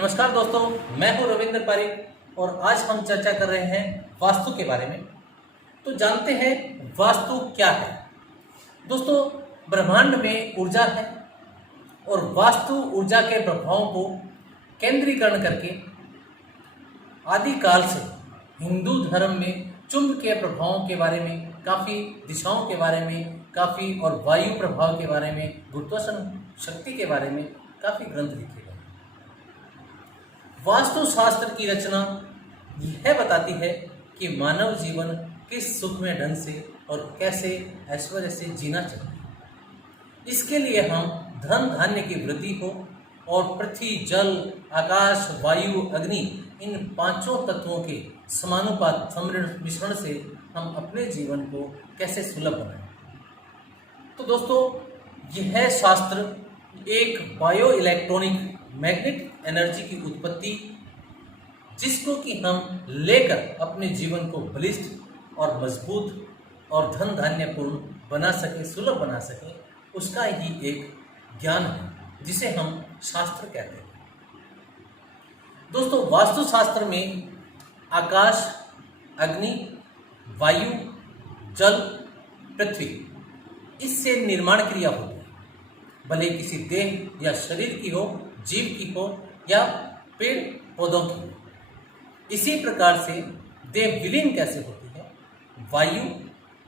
नमस्कार दोस्तों, मैं हूं रविंद्र पारिक और आज हम चर्चा कर रहे हैं वास्तु के बारे में। तो जानते हैं वास्तु क्या है। दोस्तों, ब्रह्मांड में ऊर्जा है और वास्तु ऊर्जा के प्रभावों को केंद्रीकरण करके आदिकाल से हिंदू धर्म में चुंबकीय प्रभावों के बारे में काफ़ी, दिशाओं के बारे में काफ़ी और वायु प्रभाव के बारे में, गुरुत्वाकर्षण शक्ति के बारे में काफ़ी ग्रंथ लिखे गए। वास्तुशास्त्र की रचना यह बताती है कि मानव जीवन किस सुखमय ढंग से और कैसे ऐश्वर्य से जीना चाहिए। इसके लिए हम धन धान्य की वृद्धि हो और पृथ्वी, जल, आकाश, वायु, अग्नि, इन पांचों तत्वों के समानुपात मिश्रण से हम अपने जीवन को कैसे सुलभ बनाएं। तो दोस्तों, यह शास्त्र एक बायो इलेक्ट्रॉनिक मैग्नेटिक एनर्जी की उत्पत्ति, जिसको कि हम लेकर अपने जीवन को बलिष्ठ और मजबूत और धन धान्यपूर्ण बना सके, सुलभ बना सके, उसका ही एक ज्ञान है जिसे हम शास्त्र कहते हैं। दोस्तों, वास्तुशास्त्र में आकाश, अग्नि, वायु, जल, पृथ्वी, इससे निर्माण क्रिया होती है, भले किसी देह या शरीर की हो, जीव की हो या पेड़ पौधों की हो। इसी प्रकार से देह विलीन कैसे होती है, वायु,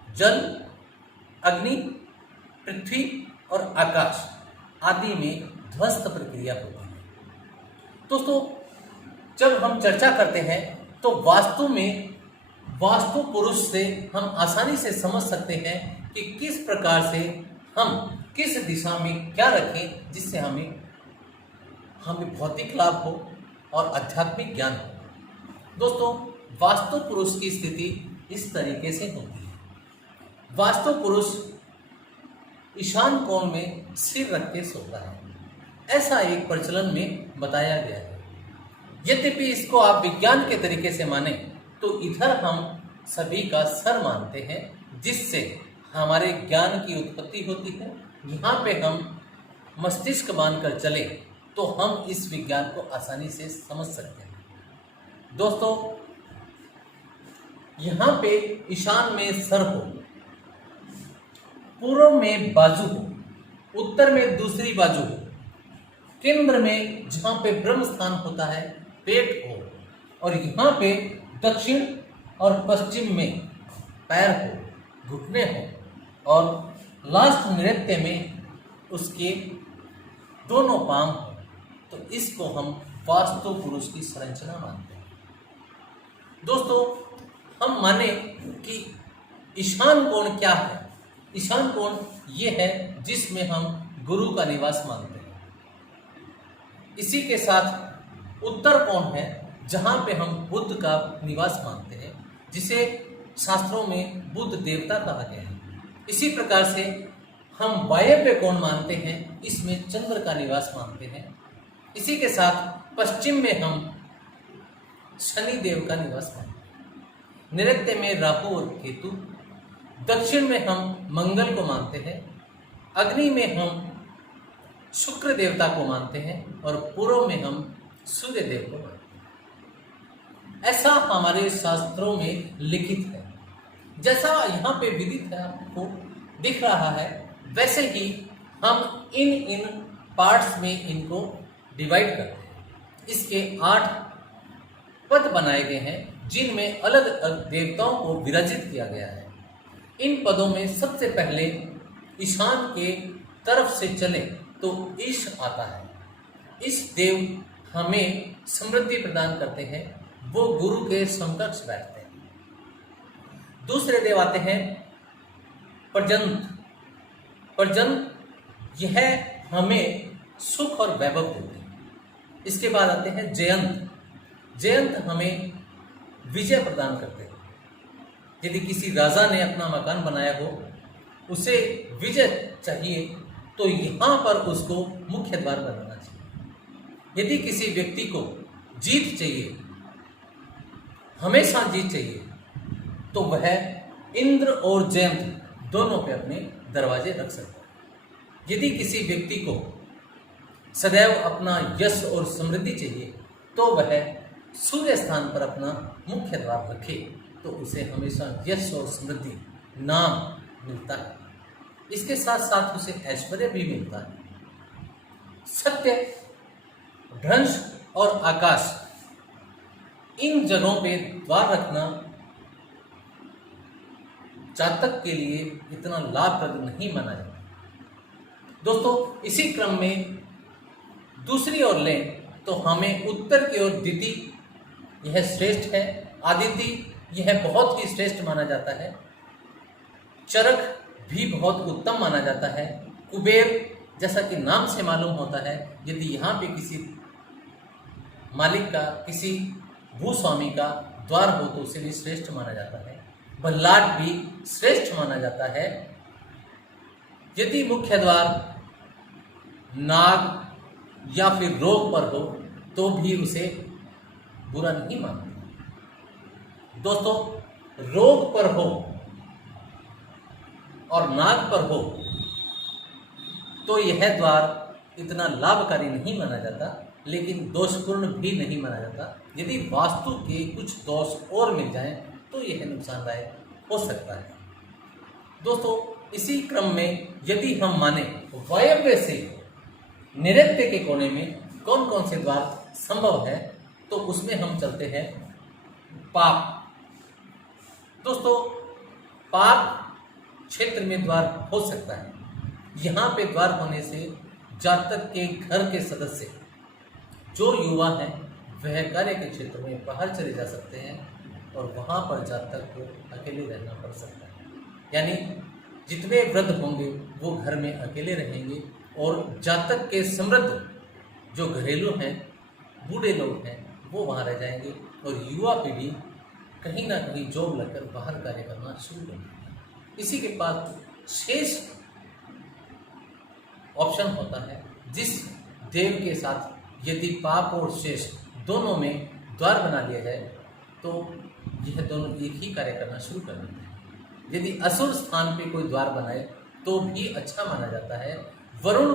जल, अग्नि, पृथ्वी और आकाश आदि में ध्वस्त प्रक्रिया होती है। दोस्तों, जब हम चर्चा करते हैं तो वास्तु में वास्तु पुरुष से हम आसानी से समझ सकते हैं कि किस प्रकार से हम किस दिशा में क्या रखें जिससे हमें भौतिक लाभ हो और आध्यात्मिक ज्ञान हो। दोस्तों, वास्तु पुरुष की स्थिति इस तरीके से होती है। वास्तु पुरुष ईशान कोण में सिर रख के सोता है, ऐसा एक प्रचलन में बताया गया है। यद्यपि इसको आप विज्ञान के तरीके से माने तो इधर हम सभी का सर मानते हैं, जिससे हमारे ज्ञान की उत्पत्ति होती है। यहाँ पे हम मस्तिष्क बांधकर चले तो हम इस विज्ञान को आसानी से समझ सकते हैं। दोस्तों, यहाँ पे ईशान में सर हो, पूर्व में बाजू हो, उत्तर में दूसरी बाजू हो, केंद्र में जहाँ पे ब्रह्म स्थान होता है पेट हो, और यहाँ पे दक्षिण और पश्चिम में पैर हो, घुटने हो, और लास्ट नृत्य में उसके दोनों पांव हो, तो इसको हम वास्तु पुरुष की संरचना मानते हैं। दोस्तों, हम माने कि ईशान कोण क्या है। ईशान कोण ये है जिसमें हम गुरु का निवास मानते हैं। इसी के साथ उत्तर कोण है जहाँ पे हम बुद्ध का निवास मानते हैं, जिसे शास्त्रों में बुद्ध देवता कहा गया है। इसी प्रकार से हम वायव्य कोण मानते हैं, इसमें चंद्र का निवास मानते हैं। इसी के साथ पश्चिम में हम शनि देव का निवास मानते हैं। नैऋत्य में राहु और केतु, दक्षिण में हम मंगल को मानते हैं, अग्नि में हम शुक्र देवता को मानते हैं और पूर्व में हम सूर्य देव को मानते हैं। ऐसा हमारे शास्त्रों में लिखित है। जैसा यहाँ पे विदित है, आपको दिख रहा है, वैसे ही हम इन पार्ट्स में इनको डिवाइड करते हैं। इसके 8 पद बनाए गए हैं जिनमें अलग अलग देवताओं को विराजित किया गया है। इन पदों में सबसे पहले ईशान के तरफ से चले तो ईश आता है। इस देव हमें समृद्धि प्रदान करते हैं, वो गुरु के समकक्ष बैठते हैं। दूसरे देव आते हैं पर्जन्य। यह हमें सुख और वैभव देते हैं। इसके बाद आते हैं जयंत हमें विजय प्रदान करते हैं। यदि किसी राजा ने अपना मकान बनाया हो, उसे विजय चाहिए तो यहाँ पर उसको मुख्य द्वार बनाना चाहिए। यदि किसी व्यक्ति को जीत चाहिए, हमेशा जीत चाहिए, तो वह इंद्र और जयंत दोनों पे अपने दरवाजे रख सकता है। यदि किसी व्यक्ति को सदैव अपना यश और समृद्धि चाहिए तो वह सूर्य स्थान पर अपना मुख्य द्वार रखे, तो उसे हमेशा यश और समृद्धि नाम मिलता है। इसके साथ साथ उसे ऐश्वर्य भी मिलता है। सत्य, भ्रंश और आकाश, इन जगहों पे द्वार रखना जातक के लिए इतना लाभप्रद नहीं माना जाता। दोस्तों, इसी क्रम में दूसरी ओर लें तो हमें उत्तर की ओर दिति, यह श्रेष्ठ है। आदिति, यह बहुत ही श्रेष्ठ माना जाता है। चरक भी बहुत उत्तम माना जाता है। कुबेर, जैसा कि नाम से मालूम होता है, यदि यहाँ पे किसी मालिक का, किसी भूस्वामी का द्वार हो तो उसे भी श्रेष्ठ माना जाता है। बल्लाट भी श्रेष्ठ माना जाता है। यदि मुख्य द्वार नाग या फिर रोग पर हो तो भी उसे बुरा नहीं मानते। दोस्तों, रोग पर हो और नाग पर हो तो यह द्वार इतना लाभकारी नहीं माना जाता, लेकिन दोषपूर्ण भी नहीं माना जाता। यदि वास्तु के कुछ दोष और मिल जाएं तो यह नुकसानदायक हो सकता है। दोस्तों, इसी क्रम में यदि हम माने वायव्य से नैऋत्य के कोने में कौन कौन से द्वार संभव है, तो उसमें हम चलते हैं पाप। दोस्तों, पाप क्षेत्र में द्वार हो सकता है। यहाँ पे द्वार होने से जातक के घर के सदस्य, जो युवा हैं, वह कार्य के क्षेत्र में बाहर चले जा सकते हैं और वहाँ पर जातक को अकेले रहना पड़ सकता है। यानी जितने वृद्ध होंगे वो घर में अकेले रहेंगे और जातक के समृद्ध जो घरेलू हैं, बूढ़े लोग हैं, वो वहाँ रह जाएंगे और युवा पीढ़ी कहीं ना कहीं जॉब लगकर बाहर कार्य करना शुरू कर देगी। इसी के पास शेष ऑप्शन होता है, जिस देव के साथ यदि पाप और शेष दोनों में द्वार बना लिया जाए तो यह दोनों एक ही कार्य करना शुरू कर देते हैं। यदि असुर स्थान पे कोई द्वार बनाए तो भी अच्छा माना जाता है। वरुण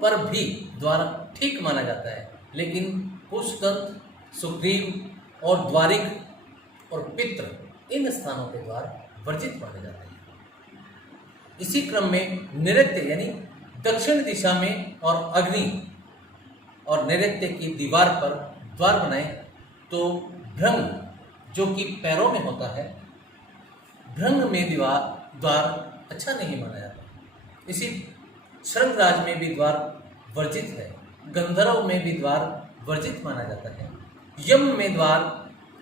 पर भी द्वार ठीक माना जाता है, लेकिन पुष्कंत, सुग्रीव और द्वारिक और पितृ, इन स्थानों के द्वार वर्जित माने जाते हैं। इसी क्रम में नैऋत्य यानी दक्षिण दिशा में और अग्नि और नैऋत्य की दीवार पर द्वार बनाए तो भृंग, जो कि पैरों में होता है, भृंग में द्वार अच्छा नहीं माना जाता। इसी शृंगराज में भी द्वार वर्जित है। गंधर्व में भी द्वार वर्जित माना जाता है। यम में द्वार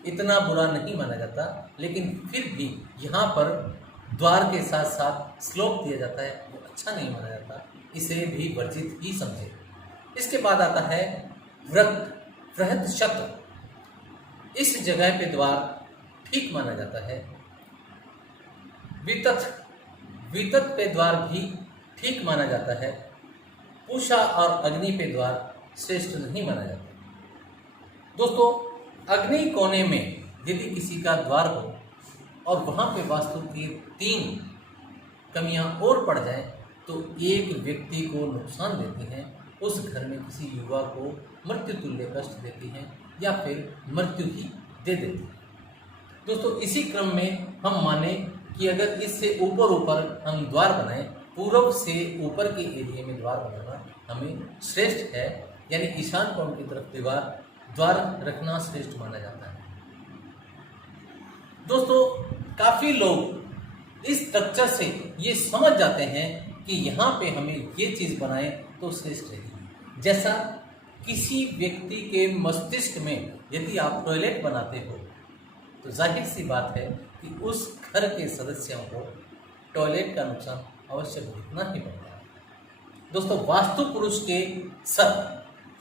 इतना बुरा नहीं माना जाता, लेकिन फिर भी यहाँ पर द्वार के साथ साथ श्लोक दिया जाता है, वो अच्छा नहीं माना जाता, इसे भी वर्जित ही समझे। इसके बाद आता है वृहत शत्र। इस जगह पे द्वार ठीक माना जाता है। वितत पे द्वार भी ठीक माना जाता है। पूषा और अग्नि पे द्वार श्रेष्ठ नहीं माना जाता। दोस्तों, अग्नि कोने में यदि किसी का द्वार हो और वहाँ पे वास्तु की 3 कमियां और पड़ जाएं तो एक व्यक्ति को नुकसान देती हैं, उस घर में किसी युवा को मृत्यु तुल्य कष्ट देती हैं या फिर मृत्यु ही दे देती है। दोस्तों, इसी क्रम में हम माने कि अगर इससे ऊपर हम द्वार बनाएं, पूर्व से ऊपर के एरिया में द्वार बनाना हमें श्रेष्ठ है, यानी ईशान कोण की तरफ द्वार रखना श्रेष्ठ माना जाता है। दोस्तों, काफ़ी लोग इस स्ट्रक्चर से ये समझ जाते हैं कि यहाँ पे हमें ये चीज़ बनाएं तो श्रेष्ठ रहेगी। जैसा किसी व्यक्ति के मस्तिष्क में यदि आप टॉयलेट बनाते हो तो जाहिर सी बात है कि उस घर के सदस्यों को टॉयलेट का नुकसान अवश्य भुगतना ही पड़ता है। दोस्तों, वास्तु पुरुष के सर,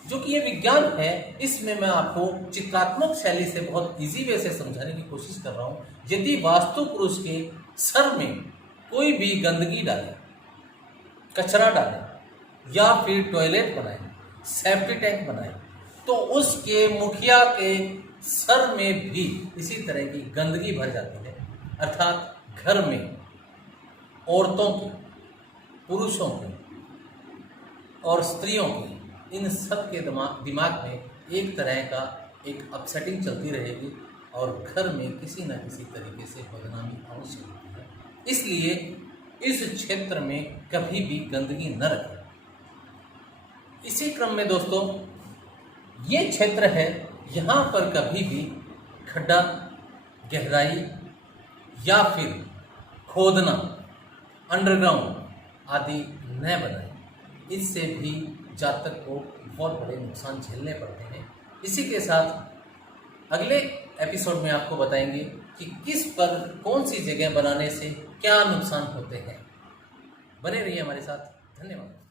जो कि ये विज्ञान है, इसमें मैं आपको चित्रात्मक शैली से बहुत इजी वे से समझाने की कोशिश कर रहा हूँ। यदि वास्तु पुरुष के सर में कोई भी गंदगी डाले, कचरा डाले या फिर टॉयलेट बनाए, सेफ्टी टैंक बनाए, तो उसके मुखिया के सर में भी इसी तरह की गंदगी भर जाती है। अर्थात घर में औरतों की, पुरुषों की और स्त्रियों की, इन सब के दिमाग में एक तरह का एक अपसेटिंग चलती रहेगी और घर में किसी न किसी तरीके से बदनामी अवश्य होती है। इसलिए इस क्षेत्र में कभी भी गंदगी न रखें। इसी क्रम में दोस्तों, ये क्षेत्र है, यहाँ पर कभी भी खड्डा, गहराई या फिर खोदना, अंडरग्राउंड आदि न बनाएं। इससे भी जातक को बहुत बड़े नुकसान झेलने पड़ते हैं। इसी के साथ अगले एपिसोड में आपको बताएंगे कि किस पर कौन सी जगह बनाने से क्या नुकसान होते हैं। बने रहिए हमारे साथ। धन्यवाद।